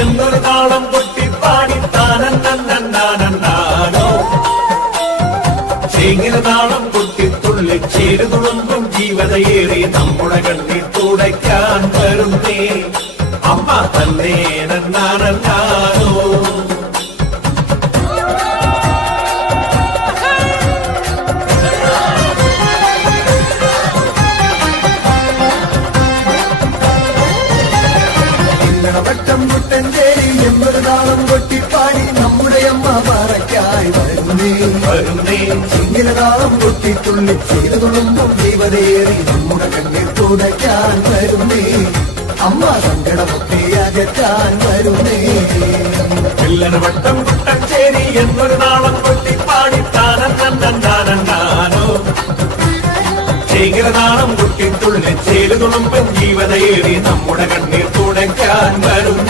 എന്നൊരു താളം കൊട്ടിപ്പാടി താനോ ചേങ്ങിന് താളം കൊട്ടിത്തുള്ളി ചേരുതുളുമ്പും ജീവതയേറി നമ്മുടെ കണ്ണീർ തുടയ്ക്കാൻ വരുന്നേ അമ്മ തന്നെ നന്നാനോ. വട്ടം മുട്ടഞ്ചേരി എന്നൊരു താളം കൊട്ടിപ്പാടി നമ്മുടെ അമ്മ പാറയ്ക്കായി വരുന്നേ ചിങ്ങില താളം കൊട്ടിത്തുള്ളി ചെയ്തുകൊള്ളുമ്പം ദൈവതേറി നമ്മുടെ കണ്ണീർ തുടയ്ക്കാൻ വരുന്നേ അമ്മ സങ്കടമൊക്കെ അകറ്റാൻ വരുന്നേ. വട്ടം മുട്ടഞ്ചേരി എന്നൊരു താളം കൊട്ടിപ്പാടി താനോ ചേകിരതാളം കുട്ടിത്തുള്ളി ചേരുതുളുമ്പൻ ജീവതയേറി നമ്മുടെ കണ്ണീർ തുടയ്ക്കാൻ വരുന്നു.